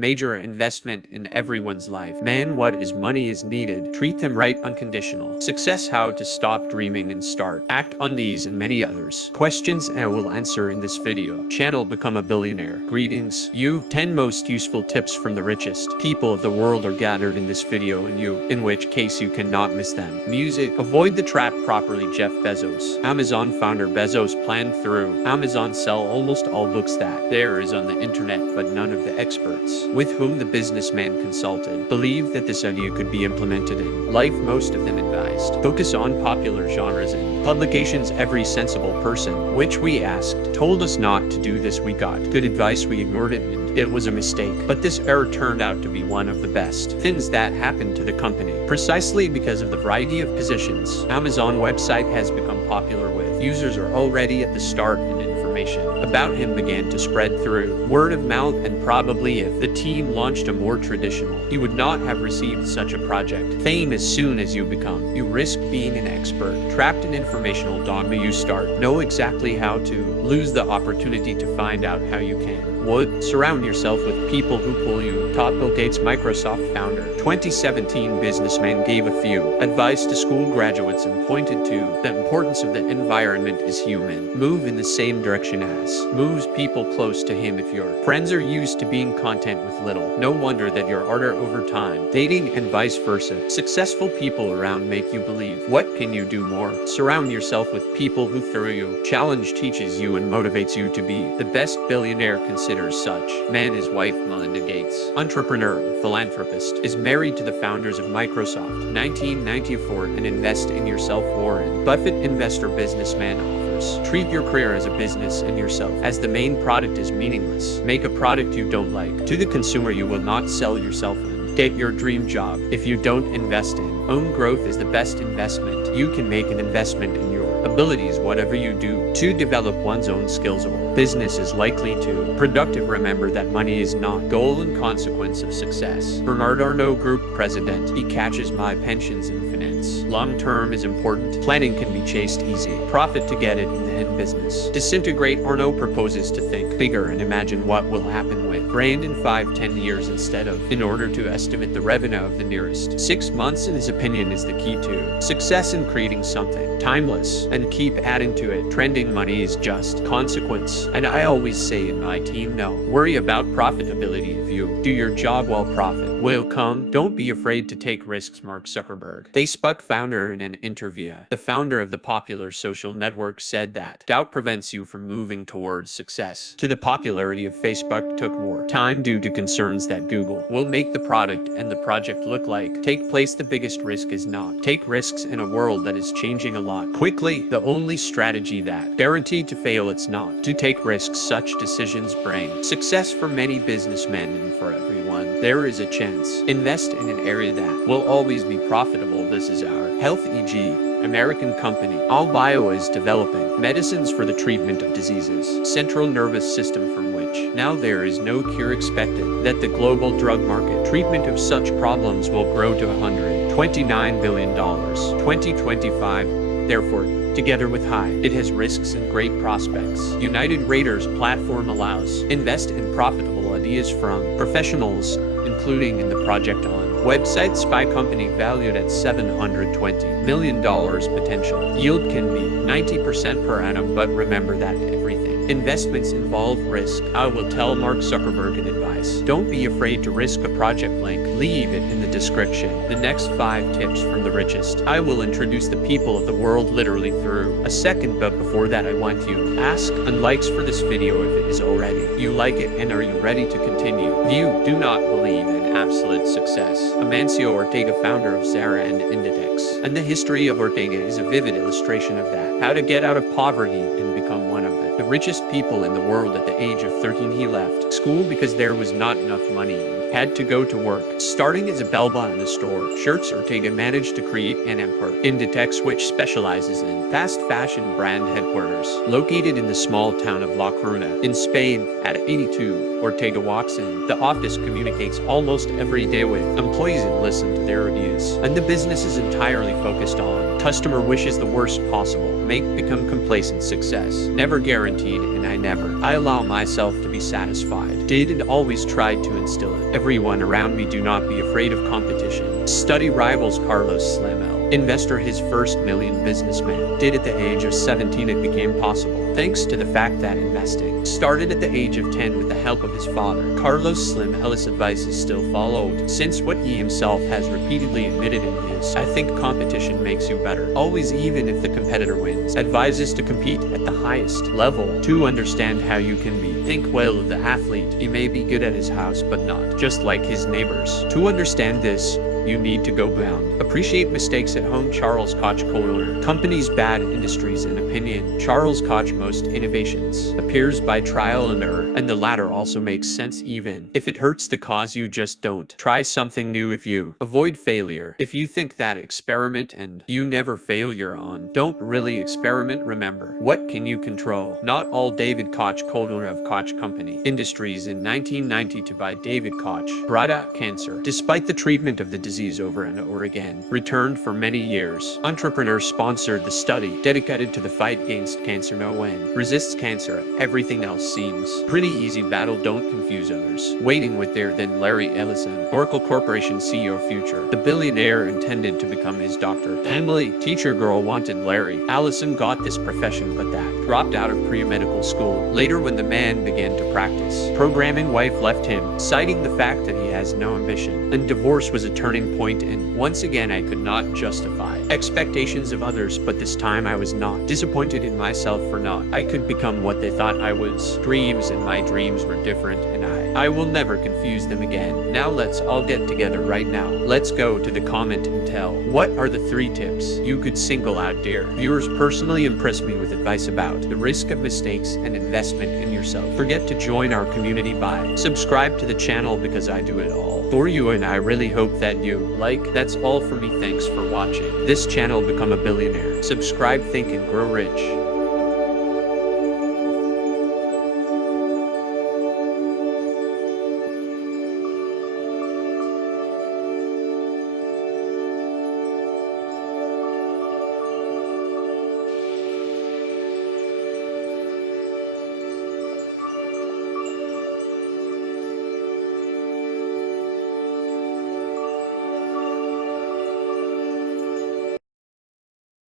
Major investment in everyone's life. Man, what is money is needed. Treat them right. Unconditional. Success, how to stop dreaming and start. Act on these and many others. Questions I will answer in this video. Channel Become a Billionaire. Greetings. 10 most useful tips from the richest people of the world are gathered in this video, and in which case you cannot miss them. Music. Avoid the trap properly. Jeff Bezos. Amazon founder Bezos planned through Amazon sell almost all books that there is on the internet, but none of the experts with whom the businessman consulted believed that this idea could be implemented in life. Most of them advised focus on popular genres and publications. Every sensible person which we asked told us not to do this. We got good advice, we ignored it, and it was a mistake. But this error turned out to be one of the best things that happened to the company, precisely because of the variety of positions Amazon website has become popular with. Users are already at the start, and information about him began to spread through word of mouth, and probably if the team launched a more traditional, he would not have received such a project. Fame. As soon as you become, you risk being an expert, trapped in informational dogma. You start know exactly how to lose the opportunity to find out how you can. Surround yourself with people who pull you. Top Bill Gates, Microsoft founder, 2017 businessman, gave a few advice to school graduates and pointed to the importance of the environment is human. Move in the same direction as moves people close to him. If your friends are used to being content with little, no wonder that you're harder over time. Dating and vice versa. Successful people around make you believe. What can you do more? Surround yourself with people who throw you. Challenge teaches you and motivates you to be the best. Billionaire considers such man. His wife Melinda Gates, entrepreneur and philanthropist, is married to the founders of Microsoft, 1994, and invest in yourself. Warren Buffett, investor businessman, offers treat your career as a business and yourself as the main product is meaningless. Make a product you don't like. To the consumer, you will not sell yourself and get your dream job if you don't invest in own growth is the best investment. You can make an investment in your abilities. Whatever you do to develop one's own skills or business is likely to productive. Remember that money is not goal and consequence of success. Bernard Arnault, group president. He catches my pensions in finance. Long term is important. Planning can be chased easy. Profit to get it in the end business. Disintegrate. Arnault proposes to think bigger and imagine what will happen with brand in 5-10 years instead of in order to estimate the revenue of the nearest 6 months. In his opinion is the key to success in creating something timeless and keep adding to it. Trending money is just consequence. And I always say in my team, no worry about profitability. If you do your job well, profit will come. Don't be afraid to take risks. Mark Zuckerberg, Facebook founder, in an interview, the founder of the popular social network, said that doubt prevents you from moving towards success. To the popularity of Facebook took more time due to concerns that Google will make the product and the project look like take place. The biggest risk is not take risks in a world that is changing a lot quickly. The only strategy that guaranteed to fail, it's not to take risks. Such decisions bring success for many businessmen, and for everyone there is a chance. Invest in an area that will always be profitable. This is our health, e.g. American company Albio is developing medicines for the treatment of diseases central nervous system from which now there is no cure. Expected that the global drug market treatment of such problems will grow to $129 billion 2025. Therefore, together with high, it has risks and great prospects. United Raiders platform allows invest in profitable ideas from professionals, including in the project on website. Spy company valued at $720 million. Potential yield can be 90% per annum, but remember that everything investments involve risk. I will tell Mark Zuckerberg an advice. Don't be afraid to risk a project. Link leave it in the description. The next 5 tips from the richest. I will introduce the people of the world literally through a second, but before that I want you to ask and likes for this video if it is already you like it, and are you ready to continue? You do not believe in absolute success. Amancio Ortega, founder of Zara and Inditex, and the history of Ortega is a vivid illustration of that. How to get out of poverty and become one of the richest people in the world. At the age of 13, he left school because there was not enough money and had to go to work. Starting as a bellboy in the store shirts, Ortega managed to create an empire. Inditex, which specializes in fast fashion brand headquarters, located in the small town of La Coruna in Spain. At 82, Ortega walks in the office, communicates almost every day with employees and listens to their ideas, and the business is entirely focused on customer wishes. The worst possible become complacent. Success never guaranteed guaranteed and I allow myself to be satisfied. Did and always tried to instill it. Everyone around me, do not be afraid of competition. Study rivals. Carlos Slim L. Investor, his first million businessman. Did at the age of 17 it became possible, thanks to the fact that investing started at the age of 10 with the help of his father. Carlos Slim L's advice is still followed, since what he himself has repeatedly admitted in his "I think competition makes you better, always even if the competitor wins," advises to compete at the highest level, to understand how you can be. Think well of the athlete. He may be good at his house but not just like his neighbors. To understand this, you need to go beyond. Appreciate mistakes at home. Charles Koch, co-owner. Companies, bad industries, and opinion. Charles Koch, most innovations appears by trial and error, and the latter also makes sense even if it hurts the cause. You just don't try something new if you avoid failure. If you think that experiment and you never fail, you're on. Don't really experiment. Remember, what can you control? Not all. David Koch, co-owner of Koch Company Industries in 1992 by David Koch, brought out cancer. Despite the treatment of the disease over and over again, returned for many years. Entrepreneur sponsored the study dedicated to the fight against cancer. No one resists cancer. Everything else seems pretty easy. Battle. Don't confuse others. Waiting with their then. Larry Ellison, Oracle Corporation CEO. Future. The billionaire intended to become his doctor. Family. Teacher girl wanted Larry Ellison got this profession but that dropped out of pre-medical school. Later, when the man began to practice programming, wife left him, citing the fact that he has no ambition, and divorce was a turning point. And once again, I could not justify expectations of others, but this time I was not disappointed in myself for not. I could become what they thought I was. Dreams, and my dreams were different, and I will never confuse them again. Now let's all get together right now. Let's go to the comment and tell, what are the 3 tips you could single out? Dear viewers, personally impress me with advice about the risk of mistakes and investment in yourself. Forget to join our community by subscribe to the channel, because I do it all for you, and I really hope that you like. That's all for me. Thanks for watching this channel. Become a billionaire. Subscribe, think, and grow rich.